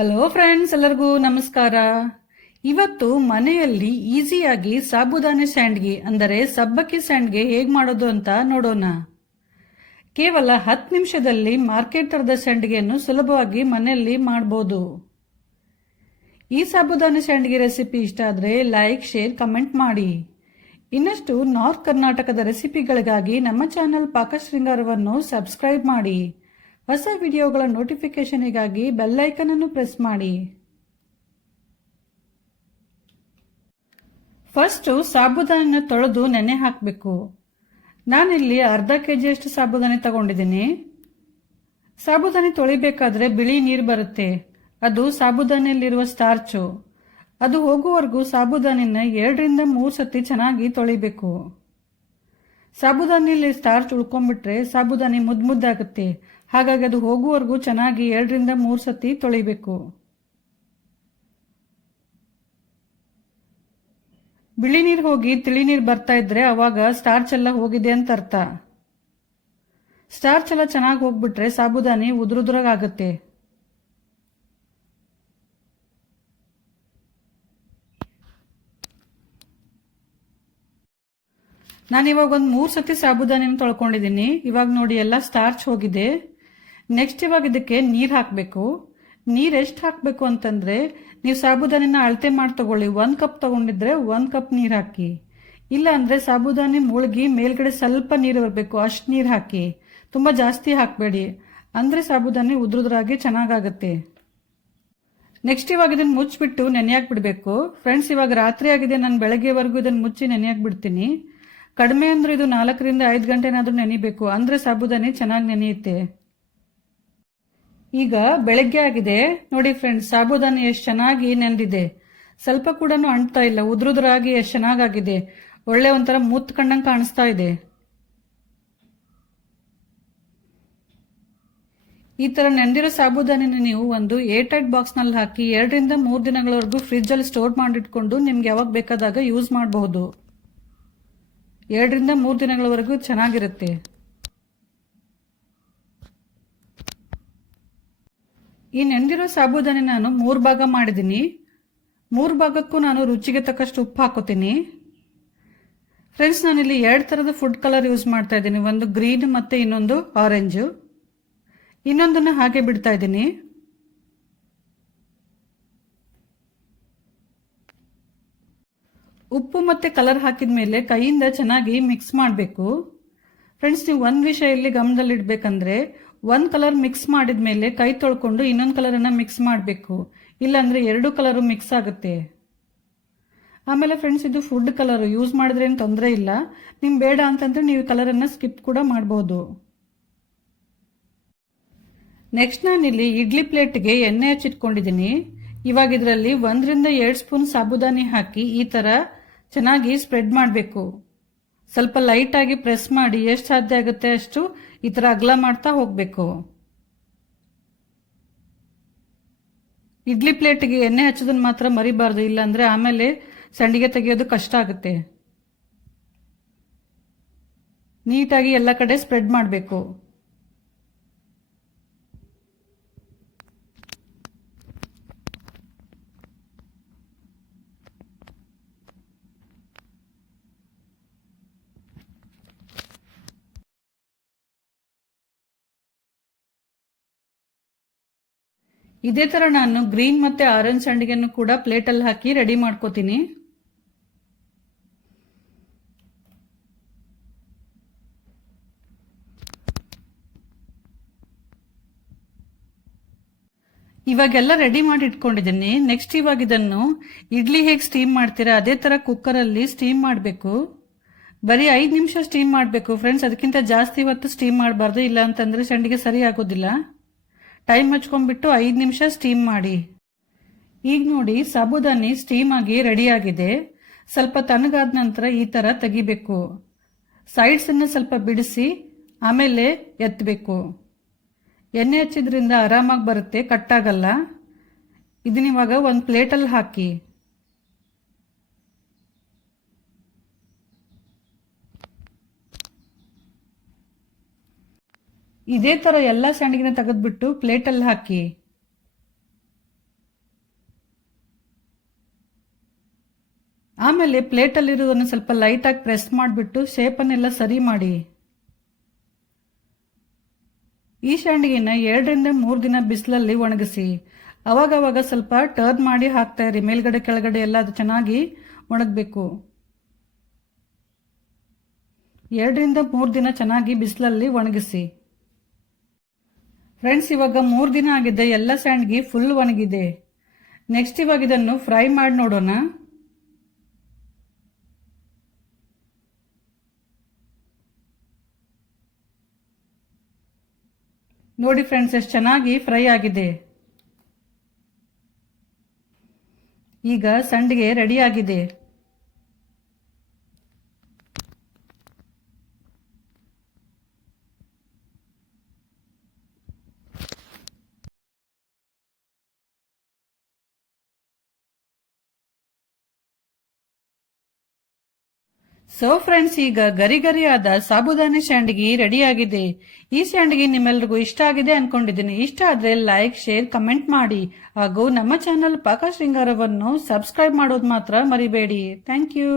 Hello friends, ಎಲ್ಲರಿಗೂ ನಮಸ್ಕಾರ. ಇವತ್ತು ಮನೆಯಲ್ಲಿ ಈಸಿಯಾಗಿ ಸಾಬುದಾನಿ ಸ್ಯಾಂಡ್ಗೆ ಅಂದರೆ ಸಬ್ಬಕ್ಕಿ ಸ್ಯಾಂಡ್ಗೆ ಹೇಗೆ ಮಾಡೋದು ಅಂತ ನೋಡೋಣ. ಕೇವಲ 10 ನಿಮಿಷದಲ್ಲಿ ಮಾರ್ಕೆಟ್ ತರದ ಸ್ಯಾಂಡ್ಗೆಯನ್ನು ಸುಲಭವಾಗಿ ಮನೆಯಲ್ಲಿ ಮಾಡಬಹುದು. ಈ ಸಾಬುದಾನಿ ಸ್ಯಾಂಡ್ಗೆ ರೆಸಿಪಿ ಇಷ್ಟ ಆದರೆ ಲೈಕ್, ಶೇರ್, ಕಮೆಂಟ್ ಮಾಡಿ. ಇನ್ನಷ್ಟು ನಾರ್ತ್ ಕರ್ನಾಟಕದ ರೆಸಿಪಿಗಳಿಗಾಗಿ ನಮ್ಮ ಚಾನೆಲ್ ಪಾಕಶೃಂಗಾರವನ್ನು ಸಬ್ಸ್ಕ್ರೈಬ್ ಮಾಡಿ. ಹೊಸ ವಿಡಿಯೋಗಳ ನೋಟಿಫಿಕೇಶನ್ಗಾಗಿ ಬೆಲ್ ಐಕನ್ ಅನ್ನು ಪ್ರೆಸ್ ಮಾಡಿ. ಫಸ್ಟ್ ಸಾಬುದಾನಿನ ತೊಳೆದು ನೆನೆ ಹಾಕಬೇಕು. ನಾನಿಲ್ಲಿ ಅರ್ಧ ಕೆಜಿಯಷ್ಟು ಸಾಬುದಾನಿ ತಗೊಂಡಿದ್ದೀನಿ. ಸಾಬುದಾನಿ ತೊಳಿಬೇಕಾದ್ರೆ ಬಿಳಿ ನೀರು ಬರುತ್ತೆ. ಅದು ಸಾಬುದಾನಿಯಲ್ಲಿರುವ ಸ್ಟಾರ್ಚು. ಅದು ಹೋಗುವವರೆಗೂ ಸಾಬುದಾನಿನ 2 ರಿಂದ 3 ಸತಿ ಚೆನ್ನಾಗಿ ತೊಳಿಬೇಕು. ಸಾಬುದಾನಿಯಲ್ಲಿ ಸ್ಟಾರ್ಚ್ ಉಳ್ಕೊಂಡ್ಬಿಟ್ರೆ ಸಾಬುದಾನಿ ಮುದ್ದಾಗುತ್ತೆ. ಹಾಗಾಗಿ ಅದು ಹೋಗುವವರೆಗೂ ಚೆನ್ನಾಗಿ 2 ರಿಂದ 3 ಸತಿ ತೊಳಿಬೇಕು. ಬಿಳಿ ನೀರು ಹೋಗಿ ತಿಳಿ ನೀರು ಬರ್ತಾ ಇದ್ರೆ ಅವಾಗ ಸ್ಟಾರ್ಚ್ ಎಲ್ಲ ಹೋಗಿದೆ ಅಂತ ಅರ್ಥ. ಸ್ಟಾರ್ಚ್ ಎಲ್ಲ ಚೆನ್ನಾಗಿ ಹೋಗ್ಬಿಟ್ರೆ ಸಾಬುದಾನಿ ಉದುರುದ್ರಾಗುತ್ತೆ. ನಾನಿವಾಗ ಒಂದು 3 ಸತಿ ಸಾಬುದಾನಿನ ತೊಳ್ಕೊಂಡಿದ್ದೀನಿ. ಇವಾಗ ನೋಡಿ ಎಲ್ಲ ಸ್ಟಾರ್ಚ್ ಹೋಗಿದೆ. ನೆಕ್ಸ್ಟ್ ಇವಾಗ ಇದಕ್ಕೆ ನೀರು ಹಾಕಬೇಕು. ನೀರು ಎಷ್ಟು ಹಾಕಬೇಕು ಅಂತಂದ್ರೆ, ನೀವು ಸಾಬುದಾನಿನ ಅಳತೆ ಮಾಡಿ ತಗೊಳ್ಳಿ. 1 ಕಪ್ ತಗೊಂಡಿದ್ರೆ 1 ಕಪ್ ನೀರು ಹಾಕಿ. ಇಲ್ಲ ಅಂದ್ರೆ ಸಾಬುದಾನಿ ಮುಳುಗಿ ಮೇಲ್ಗಡೆ ಸ್ವಲ್ಪ ನೀರು ಬರಬೇಕು, ಅಷ್ಟು ನೀರು ಹಾಕಿ. ತುಂಬಾ ಜಾಸ್ತಿ ಹಾಕಬೇಡಿ, ಅಂದ್ರೆ ಸಾಬುದಾನಿ ಉದ್ರುದ್ರಾಗಿ ಚೆನ್ನಾಗಾಗುತ್ತೆ. ನೆಕ್ಸ್ಟ್ ಇವಾಗ ಇದನ್ನ ಮುಚ್ಚಿಬಿಟ್ಟು ನೆನೆಯಾಕ್ ಬಿಡಬೇಕು. ಫ್ರೆಂಡ್ಸ್, ಇವಾಗ ರಾತ್ರಿ ಆಗಿದೆ. ನಾನು ಬೆಳಗ್ಗೆವರೆಗೂ ಇದನ್ನ ಮುಚ್ಚಿ ನೆನೆಯಾಕ್ ಬಿಡ್ತೀನಿ. ಕಡಿಮೆ ಅಂದ್ರೆ ಇದು 4 ರಿಂದ 5 ಗಂಟೆನಾದ್ರೂ ನೆನಿಬೇಕು, ಅಂದ್ರೆ ಸಾಬುದಾನಿ ಚೆನ್ನಾಗಿ ನೆನೆಯುತ್ತೆ. ಈಗ ಬೆಳಗ್ಗೆ ಆಗಿದೆ ನೋಡಿ ಫ್ರೆಂಡ್ಸ್, ಸಾಬುದಾನಿ ಎಷ್ಟು ಚೆನ್ನಾಗಿ ನೆಂದಿದೆ. ಸ್ವಲ್ಪ ಕೂಡ ಅಂಟ್ತಾ ಇಲ್ಲ, ಉದ್ರುದ್ರಾಗಿ ಎಷ್ಟು ಚೆನ್ನಾಗಾಗಿದೆ. ಒಳ್ಳೆ ಒಂಥರ ಮುತ್ ಕಂಡಂಗೆ ಕಾಣಿಸ್ತಾ ಇದೆ. ಈ ತರ ನೆಂದಿರೋ ಸಾಬುದಾನಿನ ನೀವು ಒಂದು ಏರ್ ಟೈಟ್ ಬಾಕ್ಸ್ ನಲ್ಲಿ ಹಾಕಿ 2 ರಿಂದ 3 ದಿನಗಳವರೆಗೂ ಫ್ರಿಜ್ ಅಲ್ಲಿ ಸ್ಟೋರ್ ಮಾಡಿಟ್ಕೊಂಡು ನಿಮ್ಗೆ ಯಾವಾಗ ಬೇಕಾದಾಗ ಯೂಸ್ ಮಾಡಬಹುದು. 2 ರಿಂದ 3 ದಿನಗಳವರೆಗೂ ಚೆನ್ನಾಗಿರುತ್ತೆ. ಈ ನೆಂದಿರೋ ಸಾಬುದಾನಿ ನಾನು 3 ಭಾಗ ಮಾಡಿದ್ದೀನಿ. 3 ಭಾಗಕ್ಕೂ ನಾನು ರುಚಿಗೆ ತಕ್ಕಷ್ಟು ಉಪ್ಪು ಹಾಕೋತೀನಿ. ಫ್ರೆಂಡ್ಸ್, ನಾನಿಲ್ಲಿ 2 ತರದ ಫುಡ್ ಕಲರ್ ಯೂಸ್ ಮಾಡ್ತಾ ಇದ್ದೀನಿ. ಒಂದು ಗ್ರೀನ್ ಮತ್ತೆ ಇನ್ನೊಂದು ಆರೆಂಜ್. ಇನ್ನೊಂದನ್ನ ಹಾಗೆ ಬಿಡ್ತಾ ಇದ್ದೀನಿ. ಉಪ್ಪು ಮತ್ತೆ ಕಲರ್ ಹಾಕಿದ ಮೇಲೆ ಕೈಯಿಂದ ಚೆನ್ನಾಗಿ ಮಿಕ್ಸ್ ಮಾಡಬೇಕು. ಫ್ರೆಂಡ್ಸ್, ನೀವು ಒಂದು ವಿಷಯ ಇಲ್ಲಿ ಗಮನದಲ್ಲಿಡ್ಬೇಕಂದ್ರೆ, 1 ಕಲರ್ ಮಿಕ್ಸ್ ಮಾಡಿದ್ಮೇಲೆ ಕೈ ತೊಳ್ಕೊಂಡು ಇನ್ನೊಂದು ಕಲರನ್ನ ಮಿಕ್ಸ್ ಮಾಡಬೇಕು. ಇಲ್ಲಾಂದ್ರೆ 2 ಕಲರು ಮಿಕ್ಸ್ ಆಗುತ್ತೆ. ಆಮೇಲೆ ಫ್ರೆಂಡ್ಸ್, ಇದು ಫುಡ್ ಕಲರ್ ಯೂಸ್ ಮಾಡಿದ್ರೆ ಏನು ತೊಂದರೆ ಇಲ್ಲ. ನಿಮ್ಗೆ ಬೇಡ ಅಂತಂದ್ರೆ ನೀವು ಕಲರನ್ನ ಸ್ಕಿಪ್ ಕೂಡ ಮಾಡಬಹುದು. ನೆಕ್ಸ್ಟ್ ನಾನಿಲ್ಲಿ ಇಡ್ಲಿ ಪ್ಲೇಟ್ಗೆ ಎಣ್ಣೆ ಹಚ್ಚಿಟ್ಕೊಂಡಿದ್ದೀನಿ. ಇವಾಗ ಇದರಲ್ಲಿ 1 ರಿಂದ 2 ಸ್ಪೂನ್ ಸಾಬುದಾನಿ ಹಾಕಿ ಈ ತರ ಚೆನ್ನಾಗಿ ಸ್ಪ್ರೆಡ್ ಮಾಡಬೇಕು. ಸ್ವಲ್ಪ ಲೈಟ್ ಆಗಿ ಪ್ರೆಸ್ ಮಾಡಿ ಎಷ್ಟು ಸಾಧ್ಯ ಆಗುತ್ತೆ ಅಷ್ಟು ಈ ತರ ಅಗಲ ಮಾಡ್ತಾ ಹೋಗ್ಬೇಕು. ಇಡ್ಲಿ ಪ್ಲೇಟ್ಗೆ ಎಣ್ಣೆ ಹಚ್ಚೋದನ್ನ ಮಾತ್ರ ಮರಿಬಾರ್ದು, ಇಲ್ಲಾಂದ್ರೆ ಆಮೇಲೆ ಸಂಡಿಗೆ ತೆಗೆಯೋದು ಕಷ್ಟ ಆಗುತ್ತೆ. ನೀಟಾಗಿ ಎಲ್ಲ ಕಡೆ ಸ್ಪ್ರೆಡ್ ಮಾಡಬೇಕು. ಇದೇ ತರ ನಾನು ಗ್ರೀನ್ ಮತ್ತೆ ಆರೆಂಜ್ ಸಂಡಿಗೆಯನ್ನು ಕೂಡ ಪ್ಲೇಟ್ ಅಲ್ಲಿ ಹಾಕಿ ರೆಡಿ ಮಾಡ್ಕೋತೀನಿ. ಇವಾಗೆಲ್ಲ ರೆಡಿ ಮಾಡಿ ಇಟ್ಕೊಂಡಿದ್ದೀನಿ. ನೆಕ್ಸ್ಟ್ ಇವಾಗ ಇದನ್ನು ಇಡ್ಲಿ ಹೇಗೆ ಸ್ಟೀಮ್ ಮಾಡ್ತೀರಾ ಅದೇ ತರ ಕುಕ್ಕರ್ ಅಲ್ಲಿ ಸ್ಟೀಮ್ ಮಾಡಬೇಕು. ಬರೀ 5 ನಿಮಿಷ ಸ್ಟೀಮ್ ಮಾಡಬೇಕು ಫ್ರೆಂಡ್ಸ್, ಅದಕ್ಕಿಂತ ಜಾಸ್ತಿ ಹೊತ್ತು ಸ್ಟೀಮ್ ಮಾಡಬಾರ್ದು, ಇಲ್ಲ ಅಂತಂದ್ರೆ ಸಂಡಿಗೆ ಸರಿ ಆಗೋದಿಲ್ಲ. ಟೈಮ್ ಹಚ್ಕೊಂಡ್ಬಿಟ್ಟು 5 ನಿಮಿಷ ಸ್ಟೀಮ್ ಮಾಡಿ. ಈಗ ನೋಡಿ ಸಾಬುದಾನಿ ಸ್ಟೀಮ್ ಆಗಿ ರೆಡಿ ಆಗಿದೆ. ಸ್ವಲ್ಪ ತಣ್ಣಗಾದ ನಂತರ ಈ ತರ ತೆಗಿಬೇಕು. ಸೈಡ್ಸ್ ಅನ್ನು ಸ್ವಲ್ಪ ಬಿಡಿಸಿ ಆಮೇಲೆ ಎತ್ತಬೇಕು. ಎಣ್ಣೆ ಹಚ್ಚಿದ್ರಿಂದ ಆರಾಮಾಗಿ ಬರುತ್ತೆ, ಕಟ್ಟಾಗಲ್ಲ. ಇದನ್ನಿವಾಗ ಒಂದು ಪ್ಲೇಟಲ್ಲಿ ಹಾಕಿ. ಇದೇ ತರ ಎಲ್ಲ ಸಂಡಿಗೆನ ತೆಗೆದ್ಬಿಟ್ಟು ಪ್ಲೇಟಲ್ಲಿ ಹಾಕಿ. ಆಮೇಲೆ ಪ್ಲೇಟಲ್ಲಿರೋದನ್ನು ಸ್ವಲ್ಪ ಲೈಟಾಗಿ ಪ್ರೆಸ್ ಮಾಡಿಬಿಟ್ಟು ಶೇಪನ್ನೆಲ್ಲ ಸರಿ ಮಾಡಿ. ಈ ಸಂಡಿಗೆನ 2 ರಿಂದ 3 ದಿನ ಬಿಸಿಲಲ್ಲಿ ಒಣಗಿಸಿ. ಅವಾಗವಾಗ ಸ್ವಲ್ಪ ಟರ್ನ್ ಮಾಡಿ ಹಾಕ್ತಾ ಇರಿ, ಮೇಲ್ಗಡೆ ಕೆಳಗಡೆ ಎಲ್ಲ ಅದು ಚೆನ್ನಾಗಿ ಒಣಗಬೇಕು. 2 ರಿಂದ 3 ದಿನ ಚೆನ್ನಾಗಿ ಬಿಸಿಲಲ್ಲಿ ಒಣಗಿಸಿ. ಫ್ರೆಂಡ್ಸ್, ಇವಾಗ 3 ದಿನ ಆಗಿದೆ, ಎಲ್ಲ ಸಂಡಿಗೆ ಫುಲ್ ಒಣಗಿದೆ. ನೆಕ್ಸ್ಟ್ ಇವಾಗ ಇದನ್ನು ಫ್ರೈ ಮಾಡಿ ನೋಡೋಣ. ನೋಡಿ ಫ್ರೆಂಡ್ಸ್, ಎಷ್ಟು ಚೆನ್ನಾಗಿ ಫ್ರೈ ಆಗಿದೆ. ಈಗ ಸಂಡಿಗೆ ರೆಡಿ ಆಗಿದೆ. ಸೊ ಫ್ರೆಂಡ್ಸ್, ಈಗ ಗರಿ ಗರಿಯಾದ ಸಾಬುದಾನಿ ಸಂಡಿಗೆ ರೆಡಿ ಆಗಿದೆ. ಈ ಸಂಡಿಗೆ ನಿಮ್ಮೆಲ್ರಿಗೂ ಇಷ್ಟ ಆಗಿದೆ ಅನ್ಕೊಂಡಿದ್ದೀನಿ. ಇಷ್ಟ ಆದ್ರೆ ಲೈಕ್, ಶೇರ್, ಕಮೆಂಟ್ ಮಾಡಿ. ಹಾಗೂ ನಮ್ಮ ಚಾನೆಲ್ ಪಾಕ ಶೃಂಗಾರವನ್ನು ಸಬ್ಸ್ಕ್ರೈಬ್ ಮಾಡೋದು ಮಾತ್ರ ಮರಿಬೇಡಿ. Thank you.